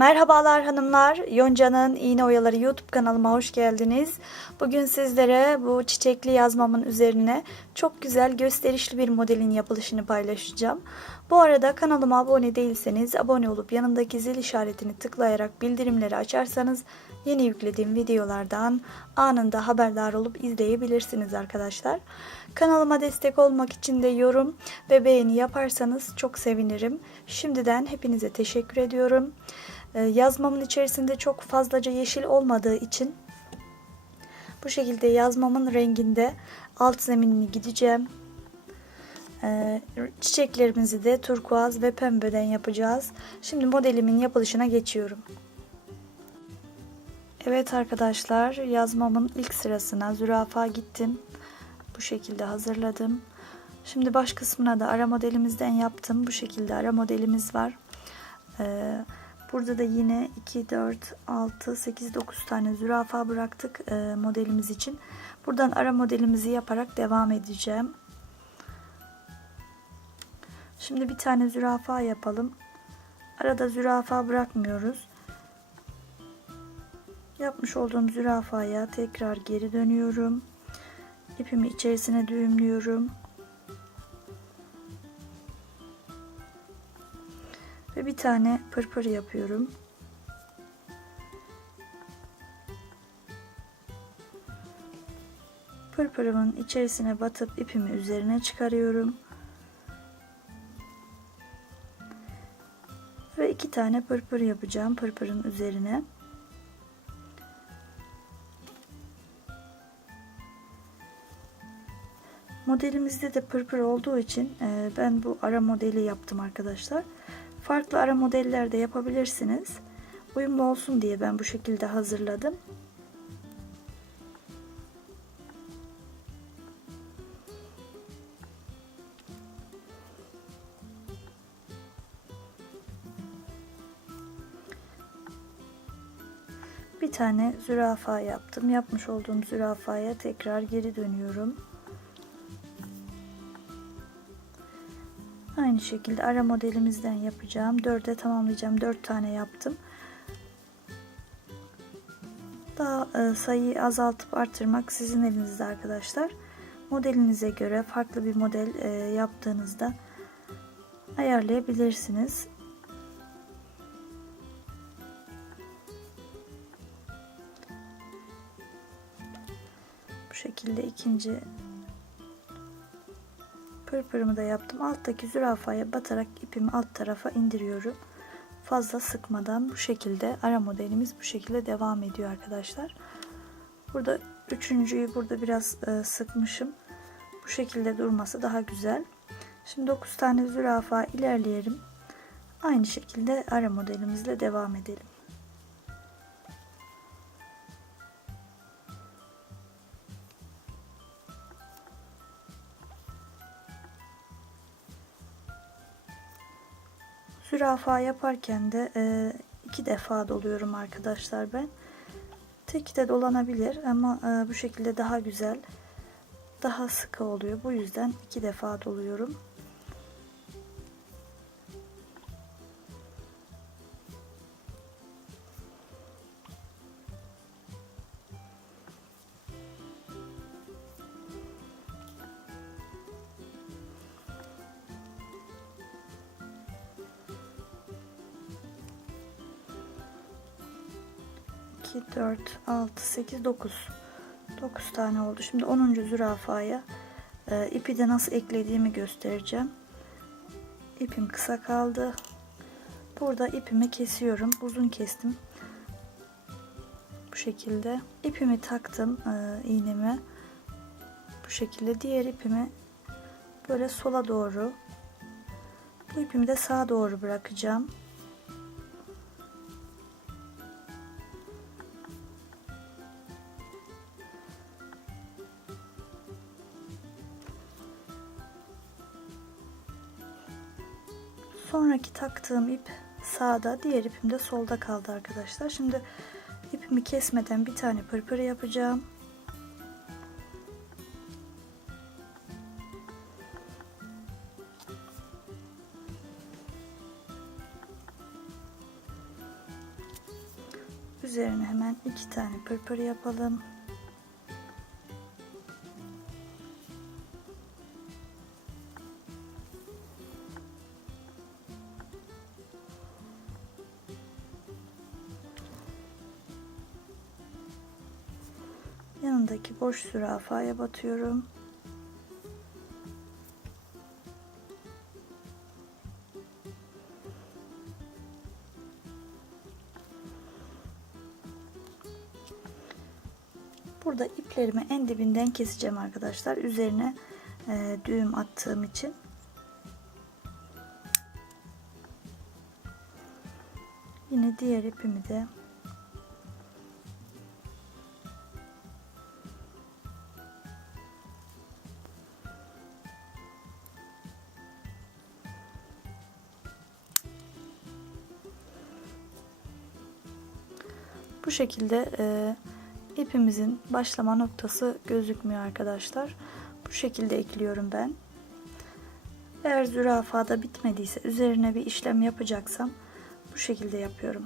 Merhabalar hanımlar. Yonca'nın İğne Oyaları YouTube kanalıma hoş geldiniz. Bugün sizlere bu çiçekli yazmamın üzerine çok güzel gösterişli bir modelin yapılışını paylaşacağım. Bu arada kanalıma abone değilseniz abone olup yanındaki zil işaretini tıklayarak bildirimleri açarsanız yeni yüklediğim videolardan anında haberdar olup izleyebilirsiniz arkadaşlar. Kanalıma destek olmak için de yorum ve beğeni yaparsanız çok sevinirim. Şimdiden hepinize teşekkür ediyorum. Ee, yazmamın içerisinde çok fazlaca yeşil olmadığı için bu şekilde yazmamın renginde alt zeminini gideceğim. Ee, çiçeklerimizi de turkuaz ve pembeden yapacağız. Şimdi modelimin yapılışına geçiyorum. Evet arkadaşlar yazmamın ilk sırasına zürafa gittim. Bu şekilde hazırladım. Şimdi baş kısmına da ara modelimizden yaptım. Bu şekilde ara modelimiz var. Ee, burada da yine 2, 4, 6, 8, 9 tane zürafa bıraktık e, modelimiz için. Buradan ara modelimizi yaparak devam edeceğim. Şimdi bir tane zürafa yapalım. Arada zürafa bırakmıyoruz. Yapmış olduğum zürafaya tekrar geri dönüyorum. İpimi içerisine düğümlüyorum. Tane pırpır yapıyorum. Pırpırımın içerisine batıp ipimi üzerine çıkarıyorum. Ve iki tane pırpır yapacağım pırpırın üzerine. Modelimizde de pırpır olduğu için e, ben bu ara modeli yaptım arkadaşlar. Farklı ara modeller de yapabilirsiniz. Uyumlu olsun diye ben bu şekilde hazırladım. Bir tane zürafa yaptım. Yapmış olduğum zürafaya tekrar geri dönüyorum. Aynı şekilde ara modelimizden yapacağım. 4'e tamamlayacağım. 4 tane yaptım. Daha e, sayıyı azaltıp artırmak sizin elinizde arkadaşlar. Modelinize göre farklı bir model e, yaptığınızda ayarlayabilirsiniz. Bu şekilde ikinci Pırpırımı da yaptım. Alttaki zürafaya batarak ipimi alt tarafa indiriyorum. Fazla sıkmadan bu şekilde ara modelimiz bu şekilde devam ediyor arkadaşlar. Burada üçüncüyü burada biraz e, sıkmışım. Bu şekilde durması daha güzel. Şimdi 9 tane zürafa ilerleyelim. Aynı şekilde ara modelimizle devam edelim. Zürafa yaparken de e, iki defa doluyorum arkadaşlar ben. Tek de dolanabilir ama e, bu şekilde daha güzel, daha sıkı oluyor. Bu yüzden iki defa doluyorum. 6, 8, 9. 9 tane oldu. Şimdi 10. zürafaya e, ipi de nasıl eklediğimi göstereceğim. İpim kısa kaldı. Burada ipimi kesiyorum. Uzun kestim. Bu şekilde. İpimi taktım e, iğneme. Bu şekilde. Diğer ipimi böyle sola doğru. Bu ipimi de sağa doğru bırakacağım. Sonraki taktığım ip sağda, diğer ipim de solda kaldı arkadaşlar. Şimdi ipimi kesmeden bir tane pırpır yapacağım. Üzerine hemen iki tane pırpır yapalım. Yanındaki boş zürafaya batıyorum. Burada iplerimi en dibinden keseceğim arkadaşlar. Üzerine e, düğüm attığım için. Yine diğer ipimi de bu şekilde e, ipimizin başlama noktası gözükmüyor arkadaşlar. Bu şekilde ekliyorum ben. Eğer zürafada bitmediyse üzerine bir işlem yapacaksam bu şekilde yapıyorum.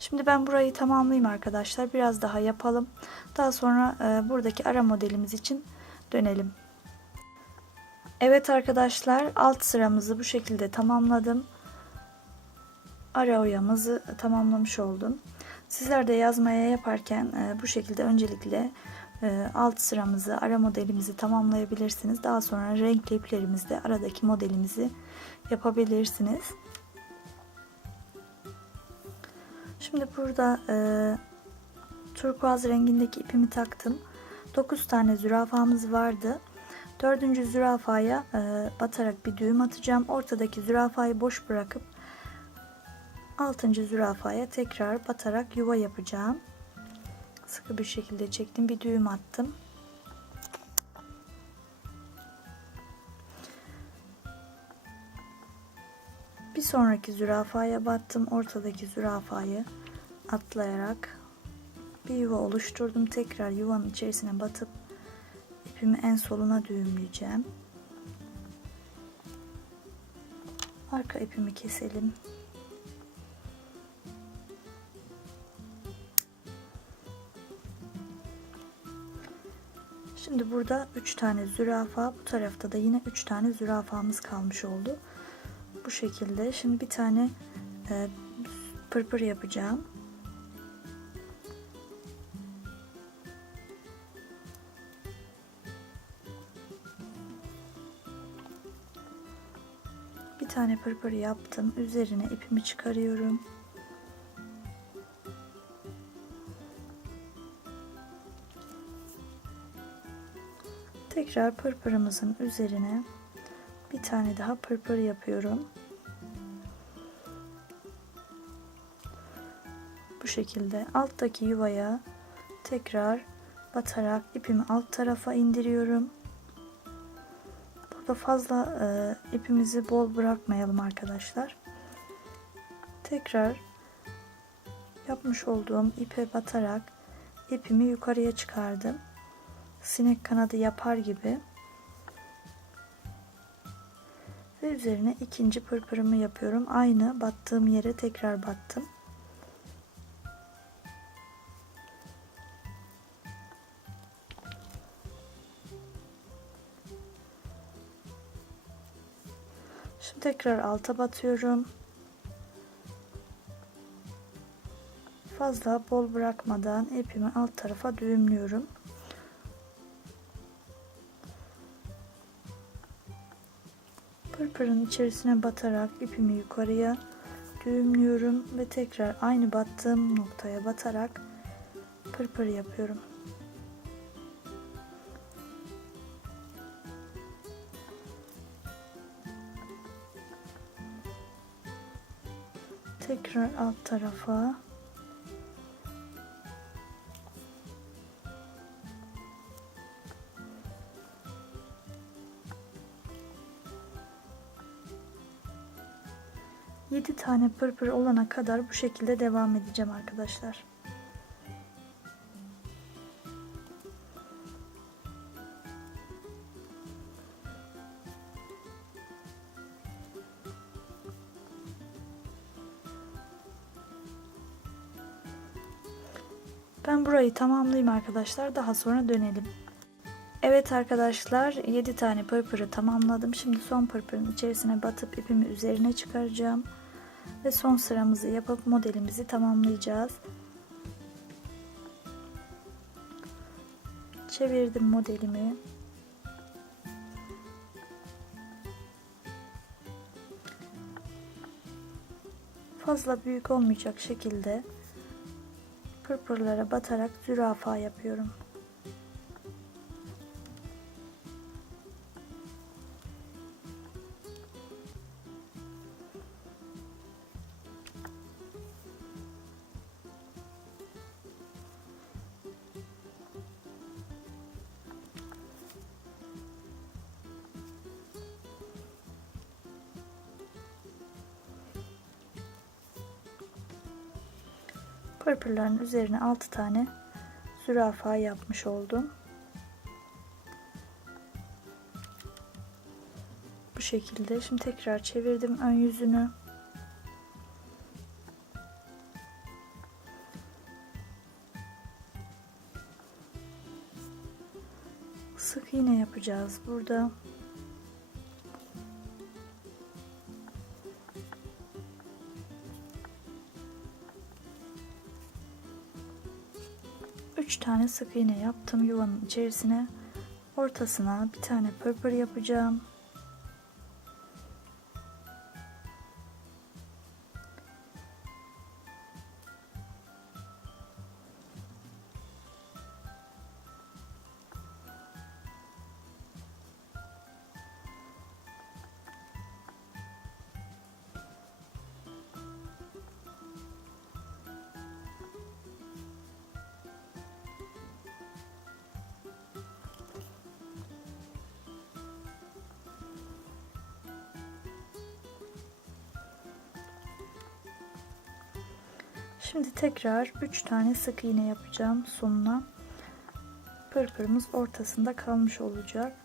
Şimdi ben burayı tamamlayayım arkadaşlar. Biraz daha yapalım. Daha sonra e, buradaki ara modelimiz için dönelim. Evet arkadaşlar alt sıramızı bu şekilde tamamladım. Ara oyamızı tamamlamış oldum. Sizler de yazmaya yaparken e, bu şekilde öncelikle e, alt sıramızı, ara modelimizi tamamlayabilirsiniz. Daha sonra renkli iplerimizde aradaki modelimizi yapabilirsiniz. Şimdi burada e, turkuaz rengindeki ipimi taktım. 9 tane zürafamız vardı. Dördüncü zürafaya e, batarak bir düğüm atacağım. Ortadaki zürafayı boş bırakıp 6. zürafaya tekrar batarak yuva yapacağım. Sıkı bir şekilde çektim. Bir düğüm attım. Bir sonraki zürafaya battım. Ortadaki zürafayı atlayarak bir yuva oluşturdum. Tekrar yuvanın içerisine batıp ipimi en soluna düğümleyeceğim. Arka ipimi keselim. Şimdi burada 3 tane zürafa, bu tarafta da yine 3 tane zürafamız kalmış oldu. Bu şekilde. Şimdi bir tane e, pırpır yapacağım. Bir tane pırpır yaptım. Üzerine ipimi çıkarıyorum. Tekrar pırpırımızın üzerine bir tane daha pırpır yapıyorum. Bu şekilde alttaki yuvaya tekrar batarak ipimi alt tarafa indiriyorum. Burada fazla e, ipimizi bol bırakmayalım arkadaşlar. Tekrar yapmış olduğum ipe batarak ipimi yukarıya çıkardım sinek kanadı yapar gibi ve üzerine ikinci pırpırımı yapıyorum. Aynı battığım yere tekrar battım. Şimdi tekrar alta batıyorum. Fazla bol bırakmadan ipimi alt tarafa düğümlüyorum. Pırpırın içerisine batarak ipimi yukarıya düğümlüyorum ve tekrar aynı battığım noktaya batarak pırpır yapıyorum. Tekrar alt tarafa 7 tane pırpır olana kadar bu şekilde devam edeceğim arkadaşlar. Ben burayı tamamlayayım arkadaşlar. Daha sonra dönelim. Evet arkadaşlar 7 tane pırpırı tamamladım. Şimdi son pırpırın içerisine batıp ipimi üzerine çıkaracağım. Ve son sıramızı yapıp modelimizi tamamlayacağız. Çevirdim modelimi. Fazla büyük olmayacak şekilde pırpırlara batarak zürafa yapıyorum. Pırpırların üzerine 6 tane zürafa yapmış oldum. Bu şekilde. Şimdi tekrar çevirdim ön yüzünü. Sık iğne yapacağız burada. Üç tane sık iğne yaptım yuvanın içerisine. Ortasına bir tane pırpır yapacağım. Şimdi tekrar 3 tane sık iğne yapacağım sonuna. Pırpırımız ortasında kalmış olacak.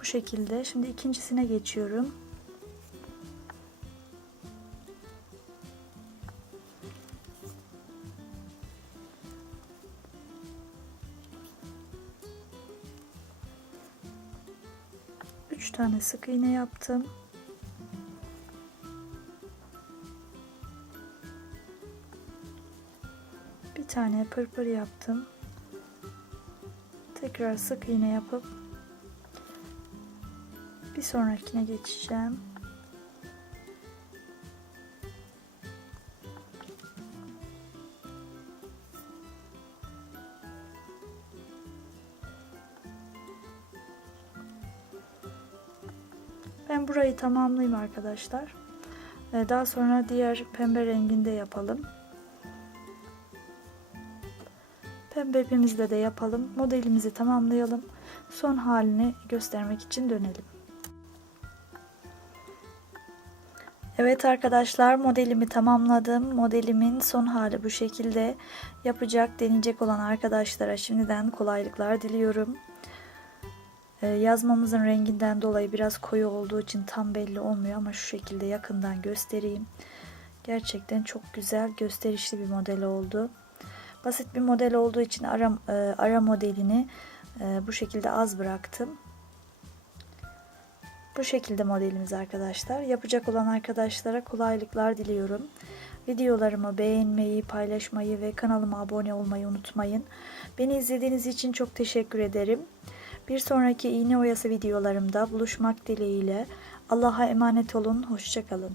Bu şekilde. Şimdi ikincisine geçiyorum. Tane sık iğne yaptım. Bir tane pırpır yaptım. Tekrar sık iğne yapıp bir sonrakine geçeceğim. Ben burayı tamamlayayım arkadaşlar. Ee, Daha sonra diğer pembe renginde yapalım. Pembe ipimizle de yapalım. Modelimizi tamamlayalım. Son halini göstermek için dönelim. Evet arkadaşlar modelimi tamamladım. Modelimin son hali bu şekilde. Yapacak, deneyecek olan arkadaşlara şimdiden kolaylıklar diliyorum. Ee, yazmamızın renginden dolayı biraz koyu olduğu için tam belli olmuyor ama şu şekilde yakından göstereyim. Gerçekten çok güzel, gösterişli bir model oldu. Basit bir model olduğu için ara, e, ara modelini e, bu şekilde az bıraktım. Bu şekilde modelimiz arkadaşlar. Yapacak olan arkadaşlara kolaylıklar diliyorum. Videolarımı beğenmeyi, paylaşmayı ve kanalıma abone olmayı unutmayın. Beni izlediğiniz için çok teşekkür ederim. Bir sonraki iğne oyası videolarımda buluşmak dileğiyle. Allah'a emanet olun. Hoşçakalın.